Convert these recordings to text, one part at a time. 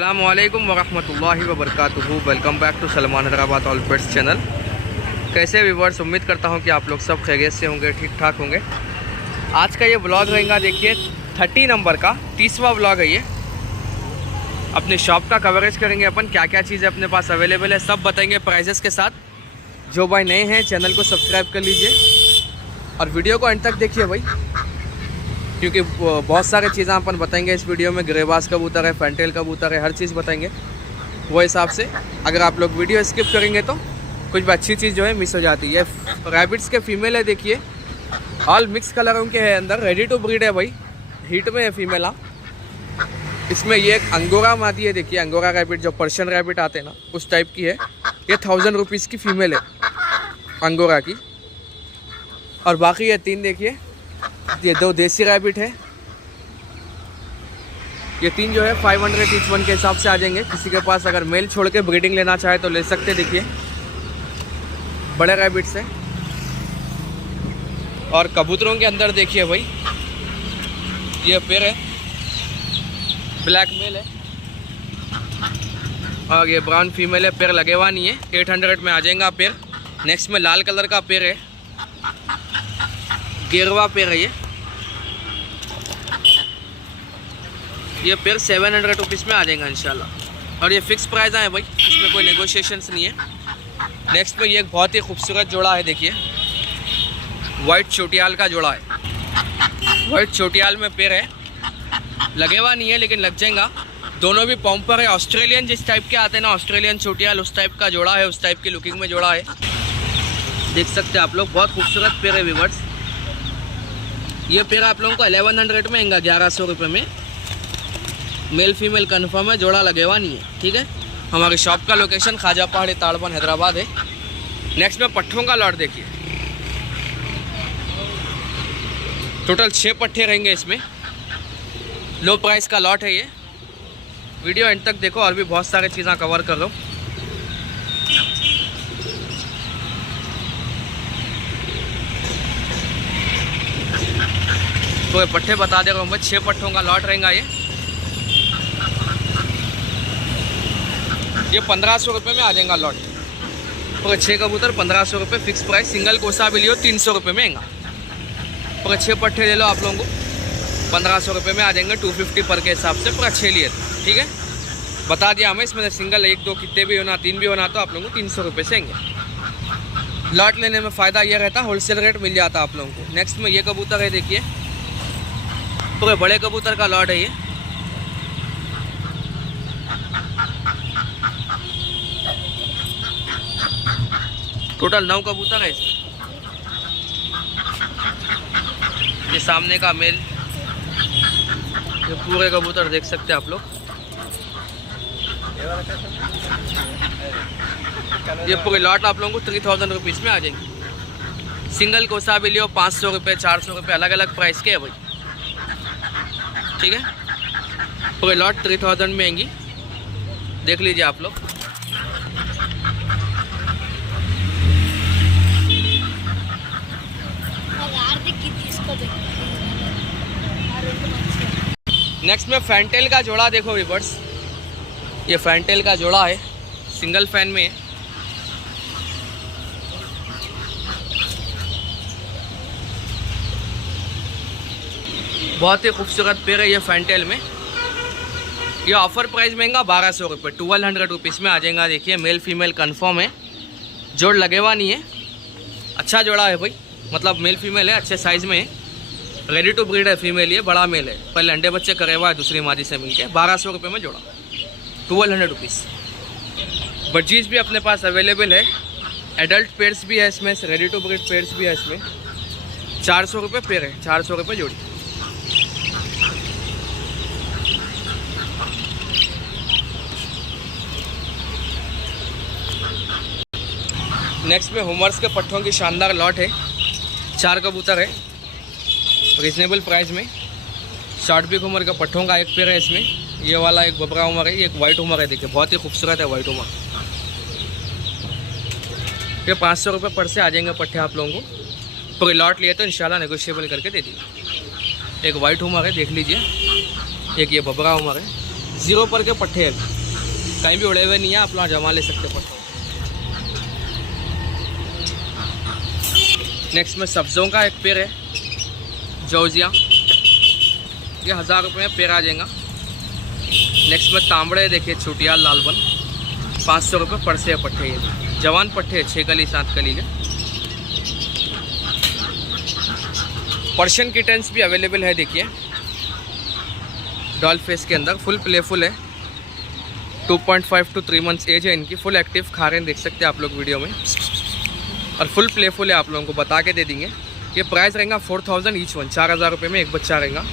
अस्सलामुअलैकुम वरहमतुल्लाहि वबरकातुहू। Welcome back to Salman Hyderabad all pets channel. कैसे व्यूवर्स, उम्मीद करता हूं कि आप लोग सब खैरियत से होंगे, ठीक ठाक होंगे। आज का ये ब्लॉग रहेगा, देखिए 30 नंबर का 30वां ब्लॉग है ये। अपने शॉप का कवरेज करेंगे अपन, क्या क्या चीज़ें अपने पास अवेलेबल है सब बताएंगे प्राइजेस के साथ। जो भाई नए हैं चैनल को सब्सक्राइब कर लीजिए और वीडियो को अंत तक देखिए भाई, क्योंकि बहुत सारे चीज़ें अपन बताएंगे इस वीडियो में। ग्रेबास कबूतर है, फैंटेल कबूतर है, हर चीज़ बताएंगे। वो हिसाब से अगर आप लोग वीडियो स्किप करेंगे तो कुछ भी अच्छी चीज़ जो है मिस हो जाती है। रैबिट्स के फीमेल है, देखिए ऑल मिक्स कलरों के है, अंदर रेडी टू ब्रीड है भाई, हीट में है फीमेल। आप इसमें ये एक अंगोरा मादी है, देखिए अंगोरा रैबिट जो पर्शियन रैबिट आते हैं ना, उस टाइप की है। ये 1000 रुपीज़ की फ़ीमेल है अंगोरा की। और बाकी ये 3 देखिए, ये 2 देसी रैबिट है। ये 3 जो है 500 ईच वन के हिसाब से आ जाएंगे। किसी के पास अगर मेल छोड़ के ब्रीडिंग लेना चाहे तो ले सकते। देखिए बड़े रैबिट्स है। और कबूतरों के अंदर देखिए भाई, ये पेयर है, ब्लैक मेल है और ये ब्राउन फीमेल है। पेयर लगे हुआ नहीं है, 800 में आ जाएगा पेयर। नेक्स्ट में लाल कलर का पेयर है, गेरवा पेयर है ये पेयर 700 रुपीज़ में आ जाएगा इंशाल्लाह। और ये फिक्स प्राइस है भाई, इसमें कोई नेगोशिएशंस नहीं है। नेक्स्ट में ये एक बहुत ही खूबसूरत जोड़ा है, देखिए वाइट चोटियाल का जोड़ा है। वाइट चोटियाल में पेयर है, लगे हुआ नहीं है लेकिन लग जाएगा। दोनों भी पॉम्पर है, ऑस्ट्रेलियन जिस टाइप के आते हैं ना, ऑस्ट्रेलियन चोटियाल उस टाइप का जोड़ा है, उस टाइप की लुकिंग में जोड़ा है। देख सकते हैं आप लोग, बहुत खूबसूरत पेयर है व्यूअर्स। ये पेयर आप लोगों को 1100 में आएगा, 1100 रुपये में। मेल फीमेल कन्फर्म है, जोड़ा लगे हुआ नहीं है, ठीक है। हमारी शॉप का लोकेशन ख्वाजा पहाड़ी ताड़बन हैदराबाद है। नेक्स्ट में पट्ठों का लॉट देखिए, टोटल 6 पट्ठे रहेंगे इसमें। लो प्राइस का लॉट है ये। वीडियो एंड तक देखो, और भी बहुत सारी चीज़ें कवर कर लो। तो ये पट्ठे बता दे रहा हूँ मैं, 6 पट्ठों का लॉट रहेगा ये 1500 रुपये में आ जाएगा लॉट। तो 6 कबूतर 1500 रुपये फिक्स प्राइस। सिंगल कोसा भी लियो 300 रुपये में आएगा। तो 6 पट्ठे ले लो आप लोगों को 1500 रुपये में आ जाएंगे, 250 पर के हिसाब से पूरा 6 लिए, ठीक है। बता दिया हमें, इसमें सिंगल 1 2 कितने भी होना, 3 भी होना, तो आप लोगों को 300 रुपये से आएंगे। लॉट लेने में फ़ायदा यह रहता, होलसेल रेट मिल जाता आप लोगों को। नेक्स्ट में ये कबूतर है, देखिए पूरे बड़े कबूतर का लॉट है ये। टोटल 9 कबूतर है इसमें। ये सामने का मेल, ये पूरे कबूतर देख सकते हैं आप लोग। ये पूरे लॉट आप लोगों को 3000 रुपीज़ में आ जाएंगे। सिंगल कोसा भी लियो 500 रुपये 400 रुपये, अलग अलग प्राइस के है भाई, ठीक है। पूरे लॉट 3000 में आएंगी, देख लीजिए आप लोग। नेक्स्ट में फैंटेल का जोड़ा देखो व्यूअर्स, ये फैंटेल का जोड़ा है, सिंगल फैन में है। बहुत ही खूबसूरत पेयर है ये फैंटेल में। ये ऑफर प्राइस महंगा 1200 रुपये, 1200 रुपीज़ में आ जाएगा। देखिए मेल फीमेल कंफर्म है, जोड़ लगे हुआ नहीं है। अच्छा जोड़ा है भाई, मतलब मेल फीमेल है, अच्छे साइज़ में है, रेडी टू ब्रीड है। फीमेल ये बड़ा मेल है, पहले अंडे बच्चे करे हुआ है दूसरी मादी से मिलके। 1200 रुपये में जोड़ा, 1200 रुपीज़। बर्जीज भी अपने पास अवेलेबल है, एडल्ट पेयर्स भी है इसमें, रेडी टू ब्रीड पेयर्स भी है इसमें। 400 रुपये पेयर है, 400 रुपये जोड़ी। नेक्स्ट में होमर्स के पट्ठों की शानदार लॉट है, 4 कबूतर है रिजनेबल प्राइस में। शॉर्ट बिग उमर का पट्ठों का एक पेयर है इसमें। ये वाला एक बबरा उमर है, ये एक वाइट उमर है, देखिए बहुत ही खूबसूरत है वाइट उमर। ये 500 रुपये पर से आ जाएंगे पट्ठे आप लोगों को। पूरे लॉट लिए तो इंशाल्लाह नेगोशिएबल करके दे दिए। एक वाइट उमर है, देख लीजिए, एक ये बबरा उमर है, 0 पर के पट्टे हैं, कहीं भी उड़े हुए नहीं है, आप लोग जमा ले सकते पट्टे। नेक्स्ट में सब्ज़ों का एक पेड़ है जौजिया, ये 1000 रुपये में पेड़ आ जाएगा। नेक्स्ट में तांबड़े देखिए छोटियाल लालबन, 500 रुपये पर से पट्टे। ये जवान पट्टे 6 कली 7 कली के। पर्शियन किटन्स भी अवेलेबल है, देखिए डॉल फेस के अंदर, फुल प्लेफुल है। 2.5 to 3 मंथ्स एज है इनकी, फुल एक्टिव खा रहे हैं, देख सकते हैं आप लोग वीडियो में, और फुल प्लेफुल है। आप लोगों को बता के दे देंगे। ये प्राइस रहेगा 4000 ईच वन, 4000 रुपये में एक बच्चा रहेगा।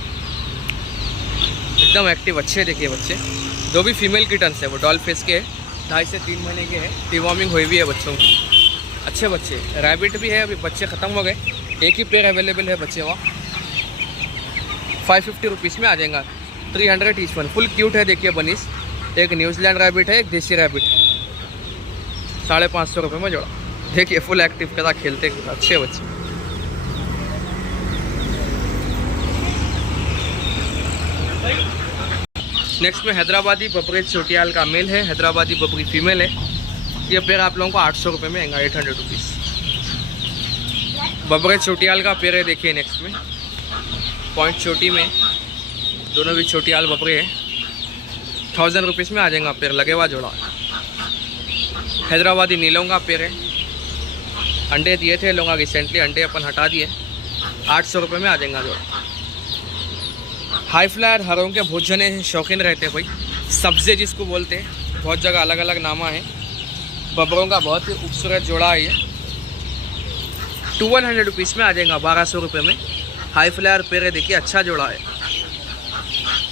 एकदम एक्टिव अच्छे देखिए बच्चे। 2 भी फीमेल किटन्स है, वो डॉल फेस के 2.5 से 3 महीने के हैं, डिवॉर्मिंग हुई भी है बच्चों की, अच्छे बच्चे। रैबिट भी है, अभी बच्चे ख़त्म हो गए, एक ही पेयर अवेलेबल है बच्चे वहाँ। 550 रुपीज़ में आ जाएगा, 300 ईच वन। फुल क्यूट है देखिए बनीस। एक न्यूजीलैंड रैबिट है, एक देसी रैबिट, 550 रुपये में जोड़ा। देखिए फुल एक्टिव के साथ खेलते अच्छे बच्चे। नेक्स्ट में हैदराबादी बबरी छोटियाल का मेल है, हैदराबादी बबरी फीमेल है। ये पेयर आप लोगों को 800 रुपये में आएगा, 800 रुपीज़। बबरी छोटियाल का पेयर है देखिए। नेक्स्ट में पॉइंट छोटी में, दोनों भी छोटियाल बबरे हैं, 1000 रुपीज़ में आ जाएगा पेयर, लगे हुआ जोड़ा। हैदराबादी नीलों का पेयर है, अंडे दिए थे लोग रिसेंटली, अंडे अपन हटा दिए, 800 रुपये में आ जाएगा जोड़ा। हाई फ्लायर हरों के बहुत जने शौकीन रहते हैं भाई, सब्ज़े जिसको बोलते हैं, बहुत जगह अलग अलग नामा है। बबरों का बहुत ही खूबसूरत जोड़ा है ये, 1200 रुपीज़ में आ जाएगा, 1200 रुपये में। हाई फ्लायर पेड़ है देखिए, अच्छा जोड़ा है,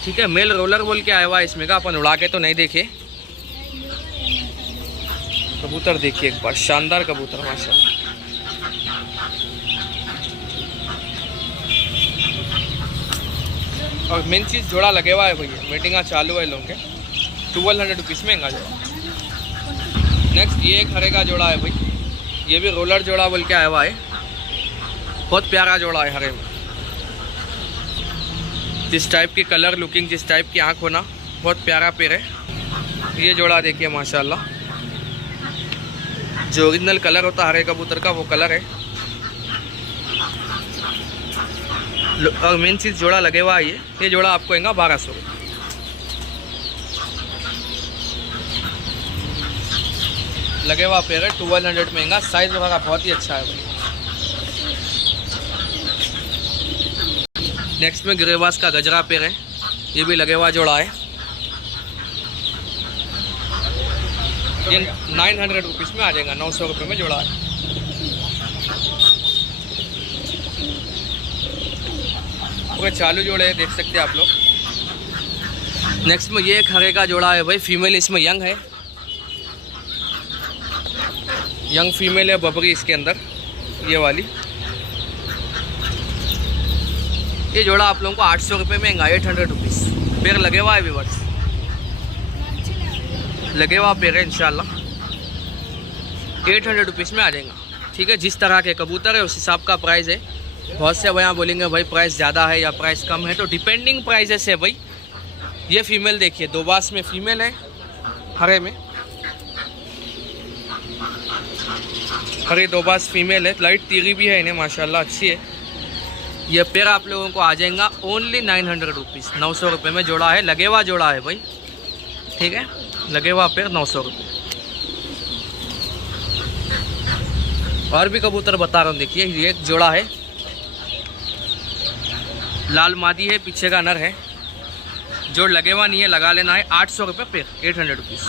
ठीक है। मेल रोलर बोल के आया हुआ है इसमें का, अपन उड़ा के तो नहीं देखे। कबूतर देखिए एक बार, शानदार कबूतर माशाल्लाह। और मेन चीज़ जोड़ा लगे हुआ है भैया, मीटिंग चालू है लोगों के, 1200 रुपीज़ में इंगा जोड़ा। नेक्स्ट ये एक हरे का जोड़ा है भाई, ये भी रोलर जोड़ा बोल के आया हुआ है, बहुत प्यारा जोड़ा है हरे में। जिस टाइप की कलर लुकिंग, जिस टाइप की आँख होना, बहुत प्यारा पेड़ है। ये जोड़ा देखिए माशाल्लाह, जो ओरिजिनल कलर होता है हरे कबूतर का वो कलर है। और मेन चीज़ जोड़ा लगे हुआ है ये जोड़ा आपको आएगा 1200। लगे हुआ पेड़ है, 1200 में आएगा। साइज वगैरह बहुत ही अच्छा है भाई। नेक्स्ट में गिरेबाज का गजरा पेड़ है, ये भी लगे हुआ जोड़ा है, ये 900 रुपीज़ में आ जाएगा, 900 रुपये में जोड़ा है। ओके चालू जोड़े देख सकते हैं आप लोग। नेक्स्ट में ये एक हरे का जोड़ा है भाई, फीमेल इसमें यंग है, यंग फीमेल है बबरी इसके अंदर, ये वाली। ये जोड़ा आप लोगों को 800 रुपये में आएगा, 800 रुपीज़। पेड़ लगे हुआ है व्यूअर्स, लगे हुआ पेड़ है इंशाल्लाह, 800 रुपीज़ में आ जाएगा, ठीक है। जिस तरह के कबूतर है उस हिसाब का प्राइस है। बहुत से भैया बोलेंगे भाई प्राइस ज़्यादा है या प्राइस कम है, तो डिपेंडिंग प्राइसेस है भाई। ये फीमेल देखिए, दोबास में फीमेल है, हरे में हरे दोबास फीमेल है, लाइट तीरी भी है इन्हें माशाल्लाह, अच्छी है। ये पेड़ आप लोगों को आ जाएगा ओनली 900 रुपीज़, 900 रुपये में जोड़ा है, लगे हुआ जोड़ा है भाई, ठीक है। लगे हुआ पेड़ 900 रुपये। और भी कबूतर बता रहा हूँ देखिए, ये एक जोड़ा है, लाल मादी है, पीछे का नर है, जोड़ लगे हुआ नहीं है, लगा लेना है। 800 रुपये पेड़, 800 रुपीज़।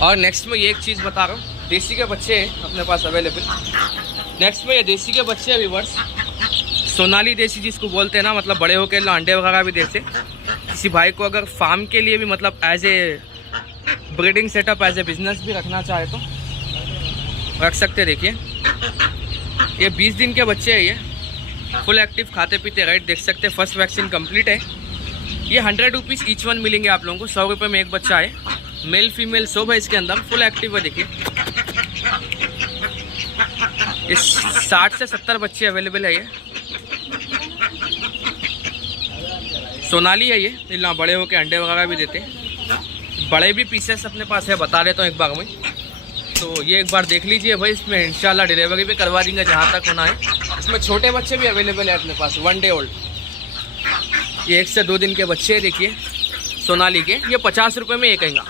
और नेक्स्ट में ये एक चीज़ बता रहा हूँ, देसी के बच्चे हैं अपने पास अवेलेबल। नेक्स्ट में ये देसी के बच्चे हैं व्यूअर्स, सोनाली देसी जिसको बोलते हैं ना, मतलब बड़े होकर अंडे वगैरह भी देते। किसी भाई को अगर फार्म के लिए भी मतलब as a breeding setup, as a business भी रखना चाहे तो रख सकते। देखिए ये 20 दिन के बच्चे हैं, ये फुल एक्टिव, खाते पीते राइट, देख सकते। फर्स्ट वैक्सीन कंप्लीट है। ये 100 रुपीज़ ईच वन मिलेंगे आप लोगों को, 100 रुपये में एक बच्चा है। मेल फीमेल सब है इसके अंदर, फुल एक्टिव है। देखिए ये 60 से 70 बच्चे अवेलेबल है, ये सोनाली है ये ना, बड़े होके अंडे वगैरह भी देते हैं। बड़े भी पीसेस अपने पास है, बता देता हूँ एक बार में। तो ये एक बार देख लीजिए भाई, इसमें इंशाल्लाह डिलीवरी भी करवा देंगे जहाँ तक होना है। इसमें छोटे बच्चे भी अवेलेबल है अपने पास, 1 डे ओल्ड। ये 1 से 2 दिन के बच्चे हैं, देखिए सोनाली के। ये 50 रुपये में एक आएगा,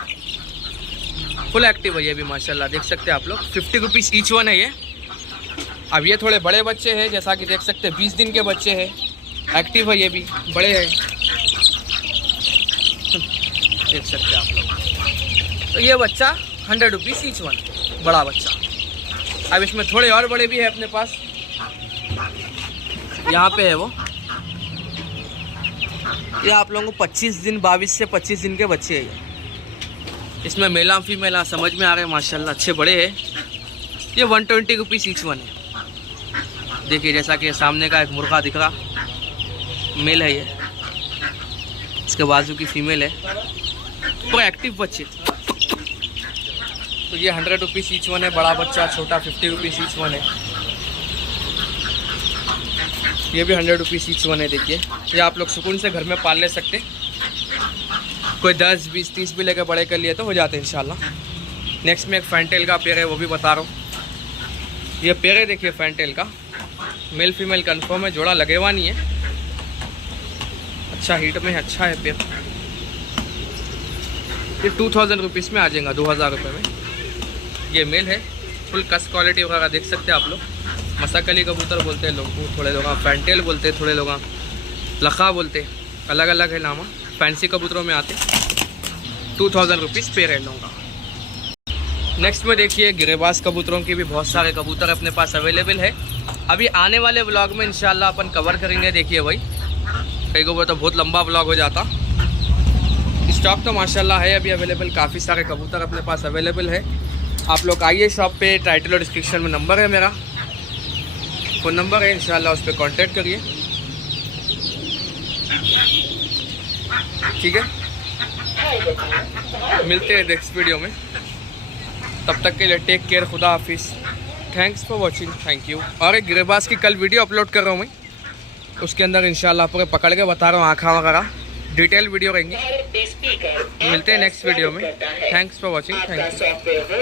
फुल एक्टिव है ये भी माशाल्लाह, देख सकते हैं आप लोग। 50 रुपीज़ ईच वन है ये। अब ये थोड़े बड़े बच्चे हैं, जैसा कि देख सकते हैं 20 दिन के बच्चे हैं, एक्टिव है ये भी, बड़े हैं, देख सकते हैं आप लोग। तो ये बच्चा 100 रुपीज़ ईच वन, बड़ा बच्चा। अब इसमें थोड़े और बड़े भी है अपने पास, यहाँ पे है वो। ये आप लोगों को 25 दिन, 22 से 25 दिन के बच्चे हैं ये। इसमें मेला फीमेला समझ में आ रहे हैं माशाल्लाह, अच्छे बड़े हैं। ये 120 रुपीज़ ईच वन है। देखिए जैसा कि सामने का एक मुर्गा दिख रहा, मेल है ये, इसके बाजू की फीमेल है, पूरा एक्टिव बच्चे। तो ये 100 रुपीज़ ईच वन है, बड़ा बच्चा छोटा 50 रुपीज़ ईच वन है। ये भी 100 रुपीज़ ईच वन है। देखिए ये आप लोग सुकून से घर में पाल ले सकते, कोई 10, 20, 30 भी लेकर बड़े कर लिए तो हो जाते हैं इंशाल्लाह। नेक्स्ट में एक फैंटेल का पेड़ है, वो भी बता रहा हूँ। ये पेड़ है देखिए फैंटेल का, मेल फीमेल कन्फर्म है, जोड़ा लगे हुआ नहीं है, अच्छा हीट में है, अच्छा है पेड़। ये 2000 रुपीज़ में आ जाएगा, 2000 रुपये में। ये मेल है, फुल कस क्वालिटी वगैरह देख सकते हैं आप लोग। मसाकली कबूतर बोलते हैं लोग, थोड़े लोग फैंटेल बोलते हैं, थोड़े लोग लखा बोलते हैं, अलग अलग है नामा। फैंसी कबूतरों में आते 2000 रुपीज़ पेड़ है लोगों का। नेक्स्ट में देखिए गिरेबाज कबूतरों की भी बहुत सारे कबूतर अपने पास अवेलेबल है। अभी आने वाले व्लॉग में इंशाल्लाह अपन कवर करेंगे। देखिए भाई, कई को तो बहुत लंबा व्लॉग हो जाता। स्टॉक तो माशाल्लाह है अभी अवेलेबल, काफ़ी सारे कबूतर अपने पास अवेलेबल है। आप लोग आइए शॉप पे, टाइटल और डिस्क्रिप्शन में नंबर है मेरा, फ़ोन नंबर है, इंशाल्लाह उस पर कॉन्टेक्ट करिए, ठीक है। मिलते हैं नेक्स्ट वीडियो में, तब तक के लिए टेक केयर, खुदा हाफिज़, thanks for watching, thank you. और एक गिरेबाज की कल वीडियो अपलोड कर रहा हूँ मैं, उसके अंदर इंशाल्लाह आपको पकड़ के बता रहा हूँ, आँखा वगैरह डिटेल वीडियो रहेंगी। मिलते हैं नेक्स्ट वीडियो में, thanks for watching, thank you.